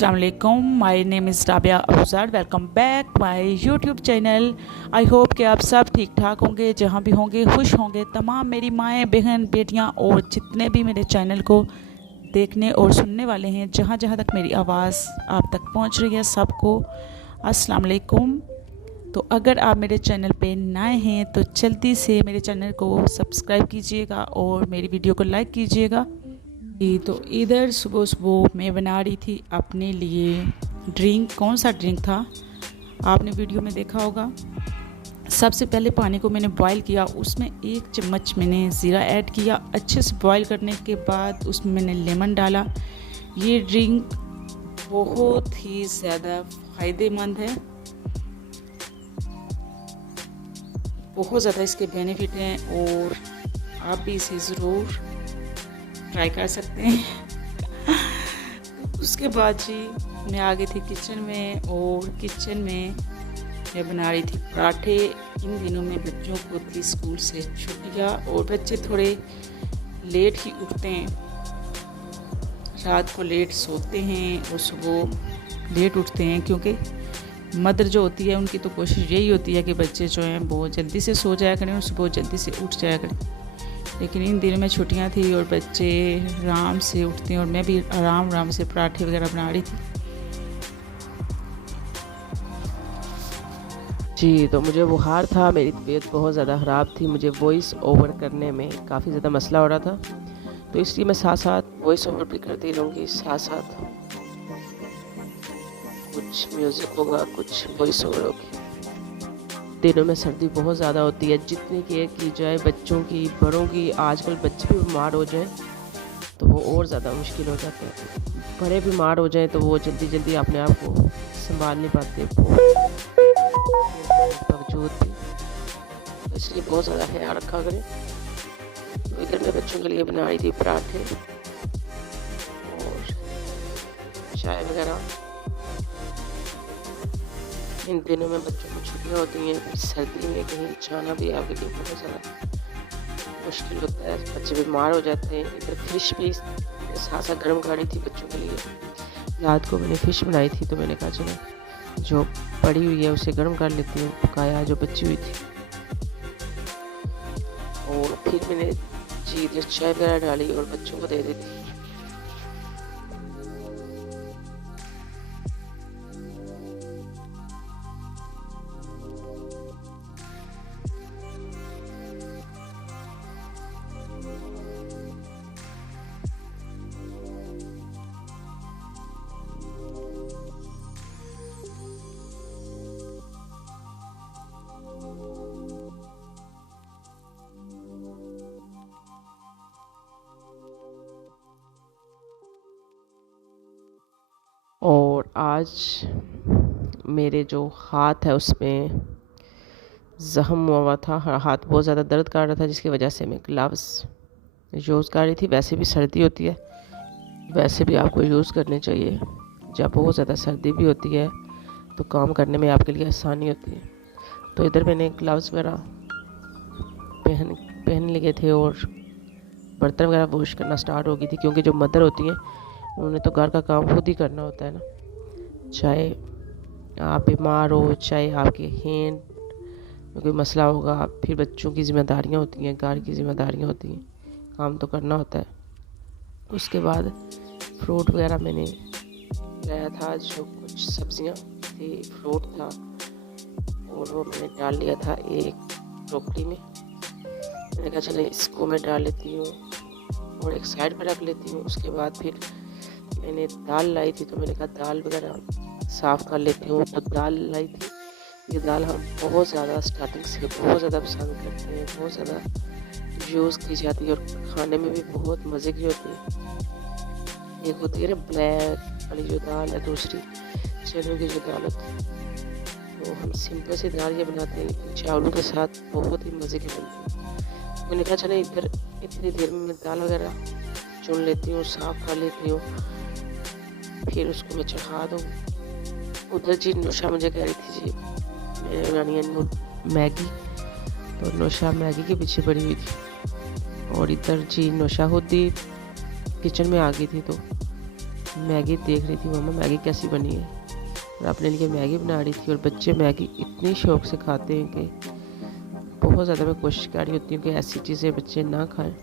अस्सलाम वालेकुम, my name is Rabia Afzad. Welcome back my YouTube channel. I hope कि आप सब ठीक ठाक होंगे, जहाँ भी होंगे खुश होंगे। तमाम मेरी माएँ, बहन, बेटियाँ और जितने भी मेरे चैनल को देखने और सुनने वाले हैं, जहाँ जहाँ तक मेरी आवाज़ आप तक पहुँच रही है, सबको अस्सलाम वालेकुम। तो अगर आप मेरे चैनल पे नए हैं तो जल्दी से मेरे चैनल को सब्सक्राइब कीजिएगा और मेरी वीडियो को लाइक कीजिएगा। जी, तो इधर सुबह सुबह मैं बना रही थी अपने लिए ड्रिंक। कौन सा ड्रिंक था आपने वीडियो में देखा होगा। सबसे पहले पानी को मैंने बॉईल किया, उसमें 1 चम्मच मैंने ज़ीरा ऐड किया। अच्छे से बॉईल करने के बाद उसमें मैंने लेमन डाला। ये ड्रिंक बहुत ही ज़्यादा फ़ायदेमंद है, बहुत ज़्यादा इसके बेनिफिट हैं और आप भी इसे ज़रूर ट्राई कर सकते हैं। उसके बाद जी मैं आ गई थी किचन में, और किचन में मैं बना रही थी पराठे। इन दिनों में बच्चों को थी स्कूल से छुट्टियाँ और बच्चे थोड़े लेट ही उठते हैं, रात को लेट सोते हैं और सुबह लेट उठते हैं, क्योंकि मदर जो होती है उनकी तो कोशिश यही होती है कि बच्चे जो हैं वो जल्दी से सो जाया करें और सुबह जल्दी से उठ जाया करें। लेकिन इन दिनों में छुट्टियां थी और बच्चे आराम से उठते हैं, और मैं भी आराम से पराठे वगैरह बना रही थी। जी, तो मुझे बुखार था, मेरी तबीयत बहुत ज़्यादा ख़राब थी, मुझे वॉइस ओवर करने में काफ़ी ज़्यादा मसला हो रहा था, तो इसलिए मैं साथ साथ वॉइस ओवर भी करती रहूँगी। साथ साथ कुछ म्यूज़िक होगा, कुछ वॉइस ओवर होगी। दिनों में सर्दी बहुत ज़्यादा होती है, जितनी केयर की जाए बच्चों की, बड़ों की। आजकल बच्चे भी बीमार हो जाएं तो वो और ज़्यादा मुश्किल हो जाता है। बड़े बीमार हो जाएं तो वो जल्दी अपने आप को संभाल नहीं पाते बावजूद भी, तो इसलिए बहुत ज़्यादा ख्याल रखा करें। तो इधर मैं बच्चों के लिए बना रही थी पराठे और चाय वगैरह। इन दिनों में बच्चों को छुट्टियाँ होती हैं, फिर सर्दी में कहीं जाना भी आपके लिए बहुत ज़्यादा मुश्किल होता है, बच्चे बीमार हो जाते हैं। इधर फिश भी साथ साथ गर्म करी थी बच्चों के लिए। रात को मैंने फ़िश बनाई थी, तो मैंने कहा चलो जो पड़ी हुई है उसे गर्म कर लेती हूँ, पकाया जो बची हुई थी। और फिर मैंने जी इधर चाय वगैरह डाली और बच्चों को दे दी थी। और आज मेरे जो हाथ है उसमें ज़ख्म हुआ था, हाथ बहुत ज़्यादा दर्द कर रहा था, जिसकी वजह से मैं ग्लव्स यूज़ कर रही थी। वैसे भी सर्दी होती है, वैसे भी आपको यूज़ करने चाहिए। जब बहुत ज़्यादा सर्दी भी होती है तो काम करने में आपके लिए आसानी होती है। तो इधर मैंने ग्लव्स वगैरह पहन लिए थे और बर्तन वगैरह वॉश करना स्टार्ट हो गई थी, क्योंकि जो मदर होती हैं उन्होंने तो घर का काम खुद ही करना होता है ना। चाहे आप बीमार हो, चाहे आपके हैंड में कोई मसला होगा, फिर बच्चों की ज़िम्मेदारियाँ होती हैं, घर की ज़िम्मेदारियाँ होती हैं, काम तो करना होता है। उसके बाद फ्रूट वगैरह मैंने लाया था, जो कुछ सब्जियां थी, फ्रूट था, और वो मैंने डाल लिया था एक टोकरी में। मैंने कहा चले इसको मैं डाल लेती हूँ और एक साइड पर रख लेती हूँ। उसके बाद फिर मैंने दाल लाई थी, तो मैंने कहा दाल वगैरह साफ़ कर लेती हूँ। तो दाल लाई थी, ये दाल हम बहुत ज़्यादा स्टार्टिंग से बहुत ज़्यादा पसंद करते हैं, बहुत ज़्यादा यूज़ की जाती है और खाने में भी बहुत मज़े की होती है। एक होती है ना ब्लैक वाली जो दाल है, दूसरी चनों की जो दाल होती है। तो हम सिंपल सी दाल ये बनाते हैं, लेकिन चावलों के साथ बहुत ही मज़े की बनती है। मैंने कहा चले इधर इतनी देर में मैं दाल वगैरह चुन लेती हूँ, साफ़ कर लेती हूँ, फिर उसको मैं चढ़ा दूँ। उधर जी नौशा मुझे कह रही थी जी मैंने बनानी है मैगी, तो नौशा मैगी के पीछे पड़ी हुई थी। और इधर जी नौशा खुद ही किचन में आ गई थी, तो मैगी देख रही थी, मम्मा मैगी कैसी बनी है, और अपने लिए मैगी बना रही थी। और बच्चे मैगी इतनी शौक से खाते हैं कि बहुत ज़्यादा मैं कोशिश कर रही होती हूँ कि ऐसी चीज़ें बच्चे ना खाएं।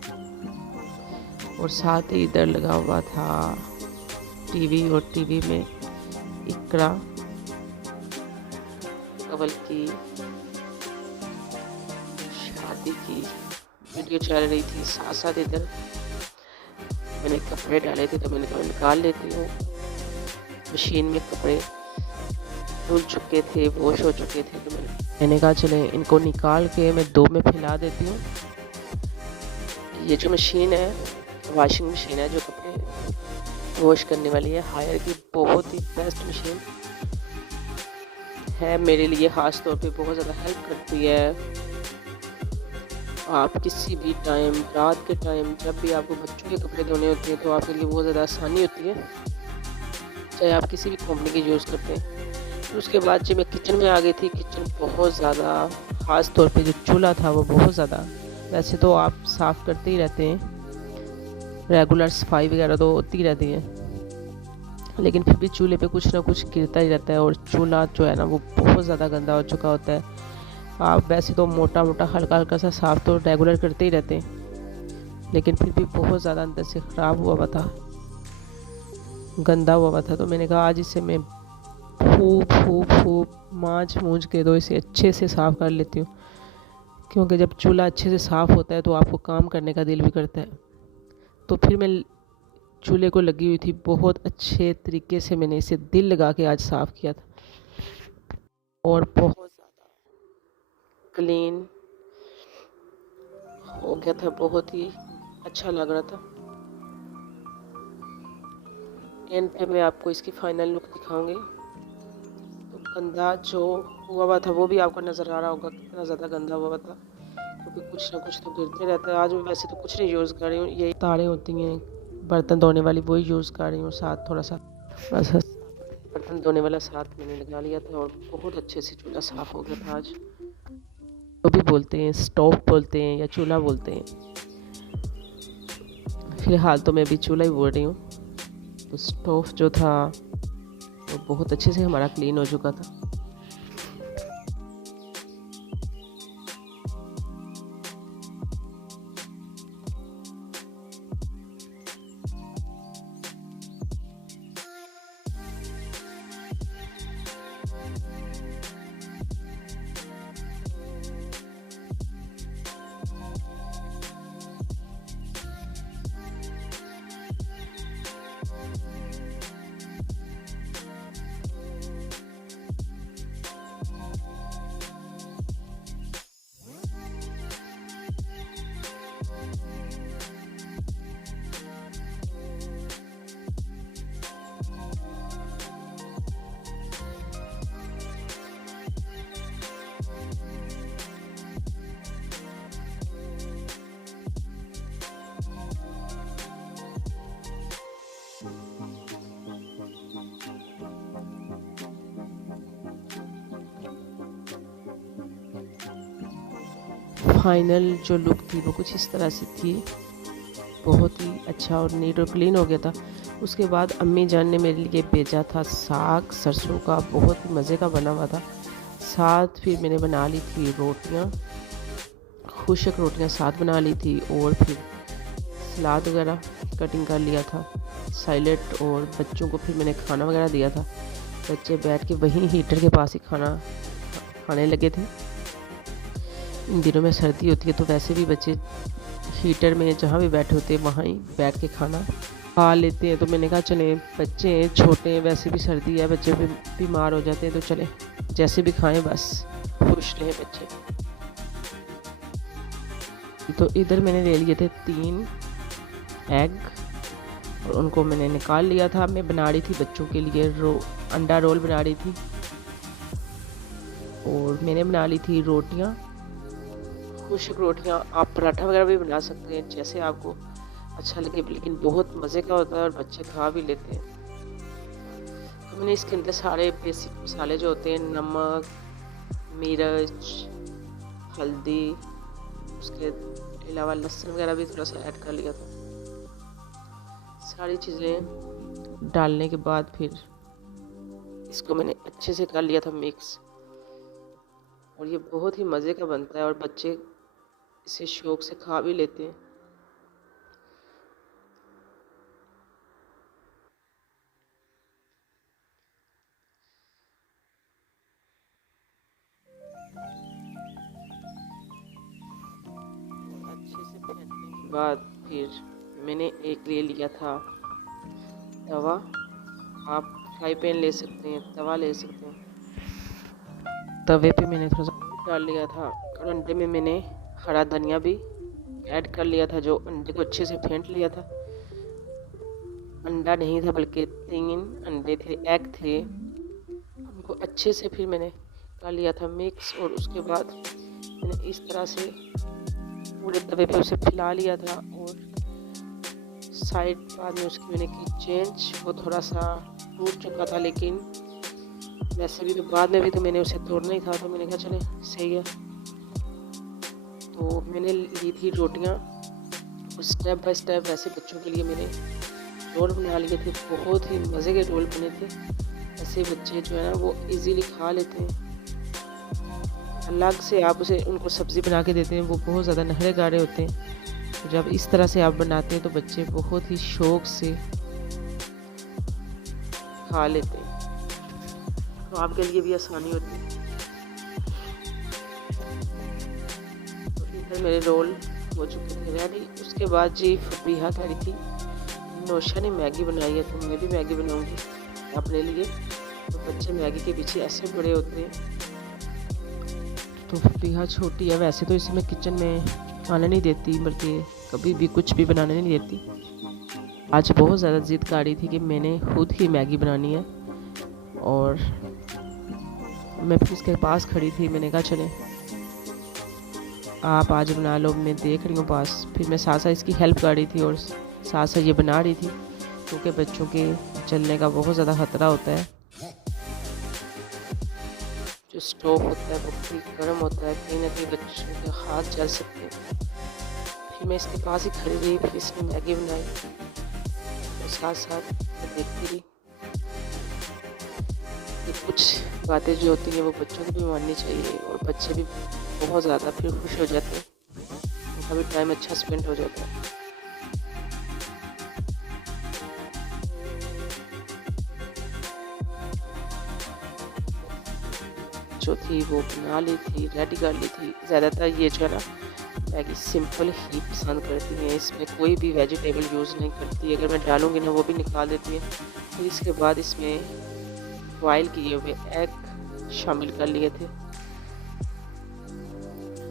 और साथ ही इधर लगा हुआ था टीवी, और टीवी में इकरा कवल की शादी की वीडियो चल रही थी। साथ साथ इधर मैंने कपड़े डाले थे तो मैंने कहा निकाल लेती हूँ। मशीन में कपड़े धुल चुके थे, वॉश हो चुके थे, तो मैंने कहा चले इनको निकाल के मैं 2 में फैला देती हूँ। ये जो मशीन है वॉशिंग मशीन है जो कपड़े वॉश करने वाली है, हायर की बहुत ही बेस्ट मशीन है मेरे लिए, ख़ास तौर पे बहुत ज़्यादा हेल्प करती है। आप किसी भी टाइम, रात के टाइम, जब भी आपको बच्चों के कपड़े धोने होते हैं तो आपके लिए बहुत ज़्यादा आसानी होती है, चाहे आप किसी भी कंपनी की यूज़ करते हैं। फिर उसके बाद जब मैं किचन में आ गई थी, किचन बहुत ज़्यादा, ख़ास तौर पे जो चूल्हा था वो बहुत ज़्यादा, वैसे तो आप साफ़ करते ही रहते हैं, रेगुलर सफाई वगैरह तो होती रहती है, लेकिन फिर भी चूल्हे पे कुछ ना कुछ गिरता ही रहता है। और चूल्हा जो है ना वो बहुत ज़्यादा गंदा हो चुका होता है। आप वैसे तो मोटा मोटा हल्का हल्का सा साफ़ तो रेगुलर करते ही रहते हैं, लेकिन फिर भी बहुत ज़्यादा अंदर से ख़राब हुआ था, गंदा हुआ था। तो मैंने कहा आज इसे मैं खूब मांझ मूंझ के तो इसे अच्छे से साफ़ कर लेती हूँ, क्योंकि जब चूल्हा अच्छे से साफ़ होता है तो आपको काम करने का दिल भी करता है। तो फिर मैं चूल्हे को लगी हुई थी, बहुत अच्छे तरीके से मैंने इसे दिल लगा के आज साफ़ किया था, और बहुत ज़्यादा क्लीन हो गया था, बहुत ही अच्छा लग रहा था। एंड पे मैं आपको इसकी फाइनल लुक दिखाऊंगी। तो गंदा जो हुआ था वो भी आपको नज़र आ रहा होगा कितना ज़्यादा गंदा हुआ था, क्योंकि कुछ ना कुछ तो गिरते रहता है। आज मैं वैसे तो कुछ नहीं यूज़ कर रही हूँ, यही तारें होती हैं बर्तन धोने वाली, वही यूज़ कर रही हूँ, साथ थोड़ा सा बस बर्तन धोने वाला साथ मैंने लगा लिया था, और बहुत अच्छे से चूल्हा साफ़ हो गया था आज। जो भी बोलते हैं, स्टोव बोलते हैं या चूल्हा बोलते हैं, फिलहाल तो मैं भी चूल्हा ही बोल रही हूँ। तो स्टोव जो था वो बहुत अच्छे से हमारा क्लीन हो चुका था। फाइनल जो लुक थी वो कुछ इस तरह से थी, बहुत ही अच्छा और नीट और क्लीन हो गया था। उसके बाद अम्मी जान ने मेरे लिए भेजा था साग सरसों का, बहुत ही मज़े का बना हुआ था। साथ फिर मैंने बना ली थी रोटियां, खुशक रोटियां साथ बना ली थी, और फिर सलाद वगैरह कटिंग कर लिया था, सैलेड, और बच्चों को फिर मैंने खाना वगैरह दिया था। बच्चे बैठ के वहीं हीटर के पास ही खाना खाने लगे थे। इन दिनों में सर्दी होती है तो वैसे भी बच्चे हीटर में जहाँ भी बैठे होते हैं वहाँ ही बैठ के खाना खा लेते हैं। तो मैंने कहा चले बच्चे छोटे हैं, वैसे भी सर्दी है, बच्चे भी बीमार हो जाते हैं, तो चले जैसे भी खाएं बस खुश रहे बच्चे। तो इधर मैंने ले लिए थे 3 एग, और उनको मैंने निकाल लिया था। मैं बना रही थी बच्चों के लिए अंडा रोल बना रही थी, और मैंने बना ली थी रोटियां, खुशक रोटियां। आप पराठा वगैरह भी बना सकते हैं जैसे आपको अच्छा लगे, लेकिन बहुत मज़े का होता है और बच्चे खा भी लेते हैं। तो मैंने इसके अंदर सारे बेसिक मसाले जो होते हैं, नमक, मिर्च, हल्दी, उसके अलावा लहसुन वगैरह भी थोड़ा सा ऐड कर लिया था। सारी चीज़ें डालने के बाद फिर इसको मैंने अच्छे से कर लिया था मिक्स। और ये बहुत ही मज़े का बनता है और बच्चे इसे शौक से खा भी लेते हैं। अच्छे से फेंटने के बाद फिर मैंने एक ले लिया था तवा। आप फ्राई पैन ले सकते हैं, तवा ले सकते हैं। तवे पे मैंने थोड़ा सा डाल लिया था और अंडे में मैंने हरा धनिया भी ऐड कर लिया था, जो अंडे को अच्छे से फेंट लिया था। अंडा नहीं था बल्कि 3 अंडे थे, एग थे। उनको अच्छे से फिर मैंने कर लिया था मिक्स। और उसके बाद मैंने इस तरह से पूरे तवे पे उसे फैला लिया था। और साइड बाद में उसकी मैंने की चेंज, वो थोड़ा सा टूट चुका था, लेकिन वैसे भी तो बाद में भी तो मैंने उसे तोड़ना ही था, तो मैंने कहा चले सही है। तो मैंने ली थी रोटियां, स्टेप बाय स्टेप वैसे बच्चों के लिए मैंने रोल बना लिए थे। बहुत ही मज़े के रोल बने थे। ऐसे बच्चे जो है ना वो इजीली खा लेते हैं। अलग से आप उसे उनको सब्ज़ी बना के देते हैं, वो बहुत ज़्यादा नखरे गाढ़े होते हैं। तो जब इस तरह से आप बनाते हैं तो बच्चे बहुत ही शौक से खा लेते हैं, तो आपके लिए भी आसानी होती है। तो इधर मेरे रोल हो चुके थे रेडी। उसके बाद जी फबीहा कह रही थी नौशा ने मैगी बनाई है, तो मैं भी मैगी बनाऊंगी अपने लिए। तो बच्चे मैगी के पीछे ऐसे बड़े होते हैं। तो फबीहा छोटी है, वैसे तो इसे मैं किचन में आने नहीं देती, बल्कि कभी भी कुछ भी बनाने नहीं देती। आज बहुत ज़्यादा ज़िद कर थी कि मैंने खुद ही मैगी बनानी है। और मैं फिर इसके पास खड़ी थी, मैंने कहा चले आप आज बना लो, मैं देख रही हूँ पास। फिर मैं साथ साथ इसकी हेल्प कर रही थी और साथ साथ ये बना रही थी, क्योंकि बच्चों के जलने का बहुत ज़्यादा खतरा होता है। जो स्टोव होता है वो भी गर्म होता है, कहीं ना कहीं बच्चों के हाथ जल सकते हैं। फिर मैं इसके पास ही खड़ी रही, फिर इसने मैगी बनाई और साथ साथ देखती रही। कुछ बातें जो होती हैं वो बच्चों को भी माननी चाहिए, और बच्चे भी बहुत ज़्यादा फिर खुश हो जाते हैं, उनका भी टाइम अच्छा स्पेंड हो जाता है। जो थी वो बना ली थी, रेडी कर ली थी। ज़्यादातर ये जो है ना मैगी सिंपल ही पसंद करती हैं, इसमें कोई भी वेजिटेबल यूज़ नहीं करती। अगर मैं डालूँगी ना वो भी निकाल देती है। फिर इसके बाद इसमें बॉयल किए हुए एग शामिल कर लिए थे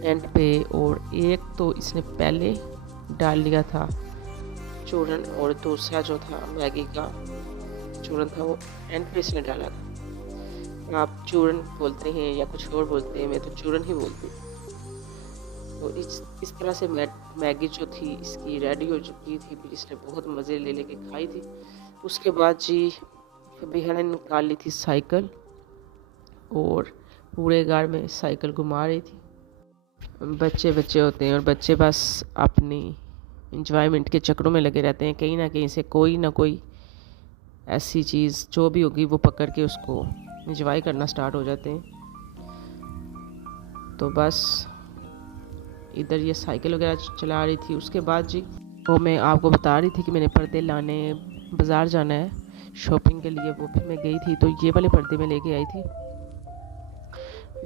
एंड पे। और एक तो इसने पहले डाल लिया था चूरन, और दूसरा जो था मैगी का चूरन था वो एंड पे इसने डाला था। आप चूरन बोलते हैं या कुछ और बोलते हैं, मैं तो चूरन ही बोलती हूँ। तो इस तरह से मैगी जो थी इसकी रेडी हो चुकी थी। फिर इसने बहुत मज़े ले लेके खाई थी। उसके बाद जी फबीहा ने निकाल ली थी साइकिल और पूरे घर में साइकिल घुमा रही थी। बच्चे बच्चे होते हैं और बच्चे बस अपनी इंजॉयमेंट के चक्रों में लगे रहते हैं। कहीं ना कहीं से कोई ना कोई ऐसी चीज़ जो भी होगी वो पकड़ के उसको इंजॉय करना स्टार्ट हो जाते हैं। तो बस इधर ये साइकिल वगैरह चला रही थी। उसके बाद जी वो मैं आपको बता रही थी कि मैंने पर्दे लाने बाज़ार जाना है शॉपिंग के लिए, वो भी मैं गई थी। तो ये वाले पर्दे मैं लेके आई थी।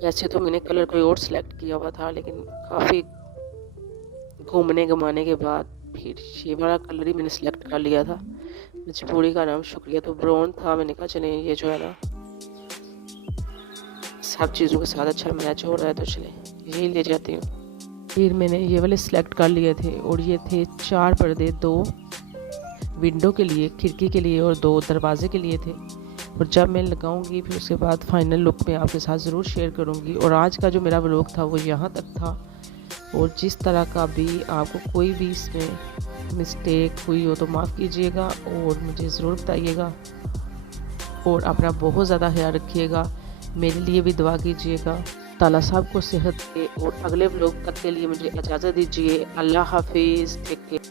वैसे तो मैंने कलर कोई और सिलेक्ट किया हुआ था, लेकिन काफ़ी घूमने घुमाने के बाद फिर ये वाला कलर ही मैंने सिलेक्ट कर लिया था। मजबूरी का नाम शुक्रिया। तो ब्राउन था, मैंने कहा चले ये जो है ना सब चीज़ों के साथ अच्छा मैच हो रहा है, तो चले यही ले जाती हूँ। फिर मैंने ये वाले सिलेक्ट कर लिए थे और ये थे 4 पर्दे, 2 विंडो के लिए, खिड़की के लिए और 2 दरवाजे के लिए थे। और जब मैं लगाऊंगी फिर उसके बाद फाइनल लुक में आपके साथ ज़रूर शेयर करूंगी। और आज का जो मेरा व्लॉग था वो यहाँ तक था। और जिस तरह का भी आपको कोई भी इसमें मिस्टेक हुई हो तो माफ़ कीजिएगा और मुझे ज़रूर बताइएगा। और अपना बहुत ज़्यादा ख्याल रखिएगा, मेरे लिए भी दुआ कीजिएगा। ताला साहब को सेहत दे। और अगले व्लॉग तक के लिए मुझे इजाज़त दीजिए। अल्लाह हाफिज़, टेक केयर।